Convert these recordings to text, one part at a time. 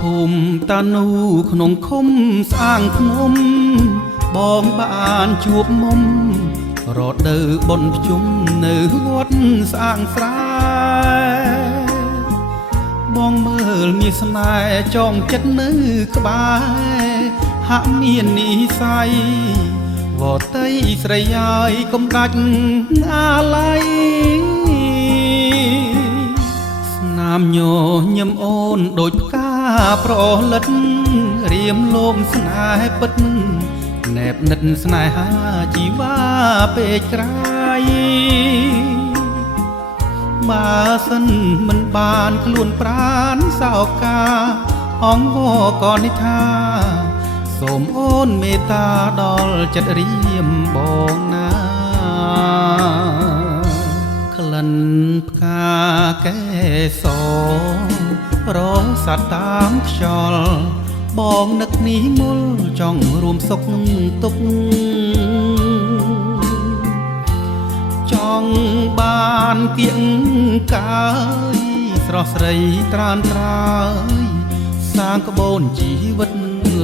ភូមិតានូក្នុងឃុំស្អាងភ្នំបងបានជួបមុំរដូវបុណ្យភ្ជុំនៅវត្តស្អាងស្រែបងមើលមានស្នេហ៍ចងចិត្តនៅក្បែរហាក់មាននិស្ស័យវតីស្រីហើយកុំដាច់អាឡ័យស្នាមញញឹមអូនដូចផ្កាប្រលិតរៀមលោមស្នេហ៍ពិតណែបនិតស្នេហាជីវ៉ាពេកក្រៃបើសិនមិនបានខ្លួនប្រានសោកាអង្វរក៏និថាសូមអូនមេត្តាដល់ចិត្តរៀមបងណាក្លិនផ្កាកែសរស័តតាមខ្យល់បងនឹកនេះមុលចង់រួមសុខទុក្ខចង់បានគៀងកាយស្រស់ស្រីត្រានត្រើយសាងក្បូនជីវិត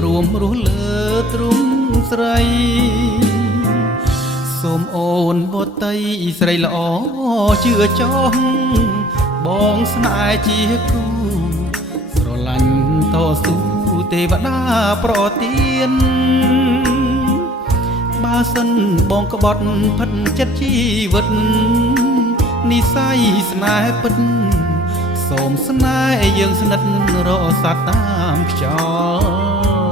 រួមរស់លើទ្រង់ស្រីសូមអូនវតីស្រីល្អជឿចោះបងស្នេហ៍ជាគូស្រឡាញ់តស៊ូទេវតាប្រទានបើសិនបងក្បត់ផិតចិត្តជីវិតនិស្ស័យស្នេហ៍ពិតសូមស្នេហ៍យើងស្និទ្ធរស័តតាមខ្យល់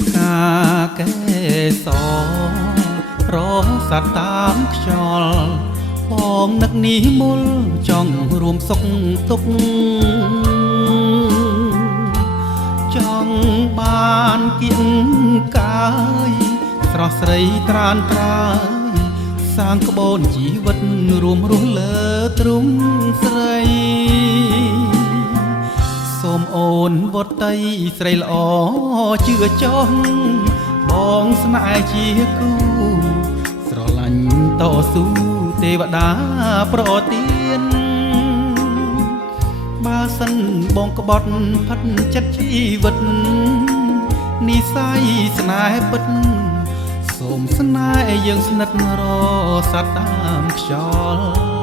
ផ្កាកែសរស័តតាមខ្យល់បងនឹកនេះមុលចង់រួមសុខទុក្ខចង់បានគៀងកាយស្រស់ស្រីត្រានត្រើយសាងក្បូនជីវិតរួមរស់លើទ្រង់ស្រីសូមអូនវតីស្រីល្អជឿចោះបងស្នេហ៍ជាគូស្រឡាញ់តស៊ូទេវតាប្រទានបើសិនបងក្បត់ផិតចិត្តជីវិតនិស្ស័យស្នេហ៍ពិតសូមស្នេហ៍យើងស្និទ្ធរស័តតាមខ្យល់